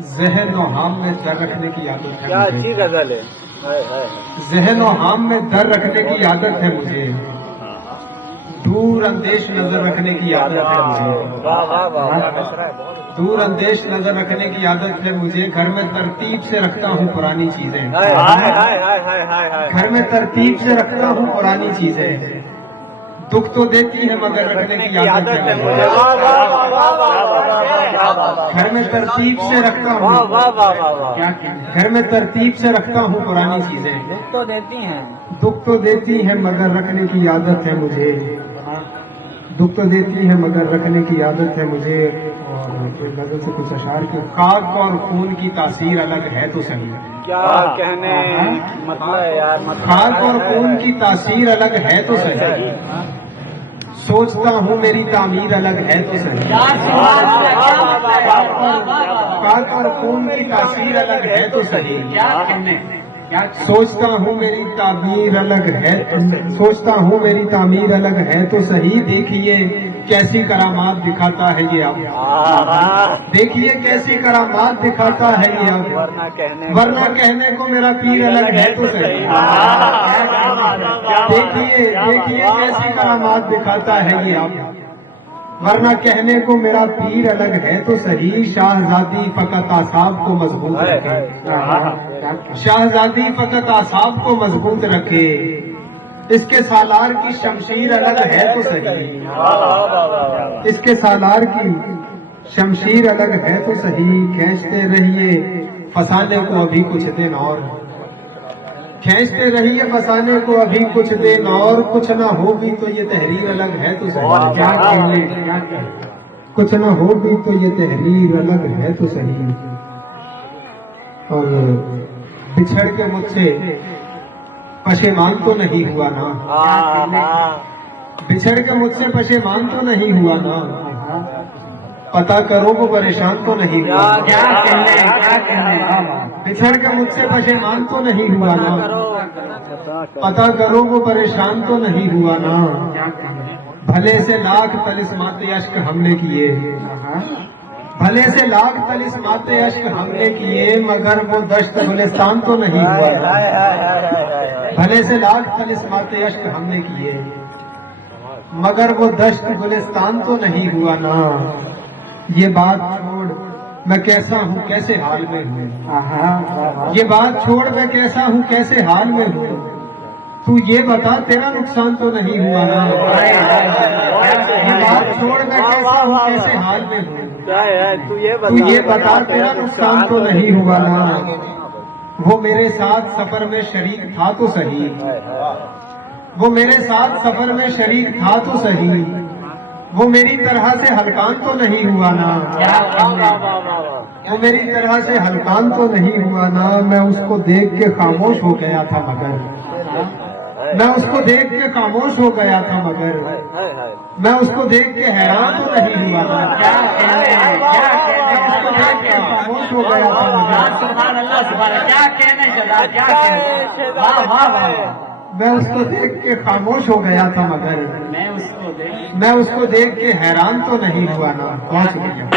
ذہن و حام میں در رکھنے کی عادت ہے کیا مجھے۔ اچھی غزل ہے۔ ذہن و حام میں در رکھنے کی عادت ہے مجھے، دور اندیش نظر رکھنے کی عادت ہے مجھے، واہ واہ واہ، دور اندیش نظر رکھنے کی عادت ہے مجھے، گھر میں ترتیب سے رکھتا ہوں پرانی چیزیں، ہائے ہائے ہائے ہائے ہائے ہائے، گھر میں ترتیب سے رکھتا ہوں پرانی چیزیں، دکھ تو دیتی ہے مگر رکھنے کی عادت ہے مجھے، واہ واہ واہ واہ واہ واہ، گھر میں ترتیب سے رکھتا واہ ہوں، واہ واہ واہ، گھر میں ترتیب سے رکھتا ہوں پرانی چیزیں، دکھ تو دیتی ہیں، دکھ تو دیتی ہے مگر رکھنے کی عادت ہے مجھے، دکھ تو دیتی ہے مگر رکھنے کی عادت ہے مجھے۔ اور ایک غزل سے کچھ اشعار کی، خاک اور خون کی تاثیر الگ ہے تو صحیح، کیا کہنے مطلب ہے یار، خاک اور خون کی تاثیر الگ ہے تو صحیح، سوچتا ہوں میری تعمیر الگ ہے تو صحیح، خاک اور خون کی تاثیر الگ ہے تو صحیح، سوچتا ہوں میری تعمیر الگ ہے، سوچتا ہوں میری تعمیر الگ ہے تو صحیح، دیکھیے کیسی کرامات دکھاتا ہے یہ اب، دیکھیے کیسی کرامات دکھاتا ہے یہ اب، ورنہ کہنے کو میرا پیر الگ ہے تو صحیح، دیکھیے کیسی کرامات دکھاتا ہے یہ اب، ورنہ کہنے کو میرا پیر الگ ہے تو صحیح، شاہزادی فقط اعصاب کو مضبوط رکھے، شاہزادی فقط اعصاب کو مضبوط رکھے، اس کے سالار کی شمشیر الگ ہے تو صحیح، اس کے سالار کی شمشیر الگ ہے تو صحیح، کھینچتے رہیے فسانے کو ابھی کچھ دن اور، کھینچتے رہیے فسانے کو ابھی کچھ دن اور، کچھ نہ ہوگی تو یہ تحریر الگ ہے تو صحیح، کیا کہنے، کچھ نہ ہوگی تو یہ تحریر الگ ہے تو صحیح، اور بچھڑ کے مجھ سے پشیمان تو نہیں ہوا نا، بچھڑ کے مجھ سے پشیمان تو نہیں ہوا نا، پتہ کرو وہ پریشان تو نہیں ہوا، بچھڑ کے مجھ سے پشیمان تو نہیں ہوا نا، پتہ کرو وہ پریشان تو نہیں ہوا نا، بھلے سے لاکھ طلسمات اشک ہم نے کیے، بھلے سے لاکھ طلسمات اشک ہم نے کیے، مگر وہ دشت گلستان تو نہیں ہوا نا، بھلے سے لاکھ طلسمات اشک ہم نے کیے، مگر وہ دشت گلستان تو نہیں ہوا نا، یہ بات چھوڑ میں کیسا ہوں کیسے حال میں ہوں، یہ بات چھوڑ میں کیسا ہوں کیسے حال میں ہوں، تو یہ بتا تیرا نقصان تو نہیں ہوا نا، یہ بات چھوڑ میں کیسا ہوں کیسے حال میں ہوں، تو یہ بتا تیرا نقصان تو نہیں ہوا نا، وہ میرے ساتھ سفر میں شریک تھا تو صحیح، وہ میرے ساتھ سفر میں شریک تھا تو صحیح، وہ میری طرح سے ہلکان تو نہیں ہوا نا، وہ میری طرح سے ہلکان تو نہیں ہوا نا، میں اس کو دیکھ کے خاموش ہو گیا تھا مگر، میں اس کو دیکھ کے خاموش ہو گیا تھا مگر، میں اس کو دیکھ کے حیران تو نہیں ہوا نا، میں اس کو دیکھ کے خاموش ہو گیا تھا مگر، میں اس کو دیکھ کے خاموش ہو گیا تھا مگر، میں اس کو دیکھ کے حیران تو نہیں ہوا نا، بہت شکریہ۔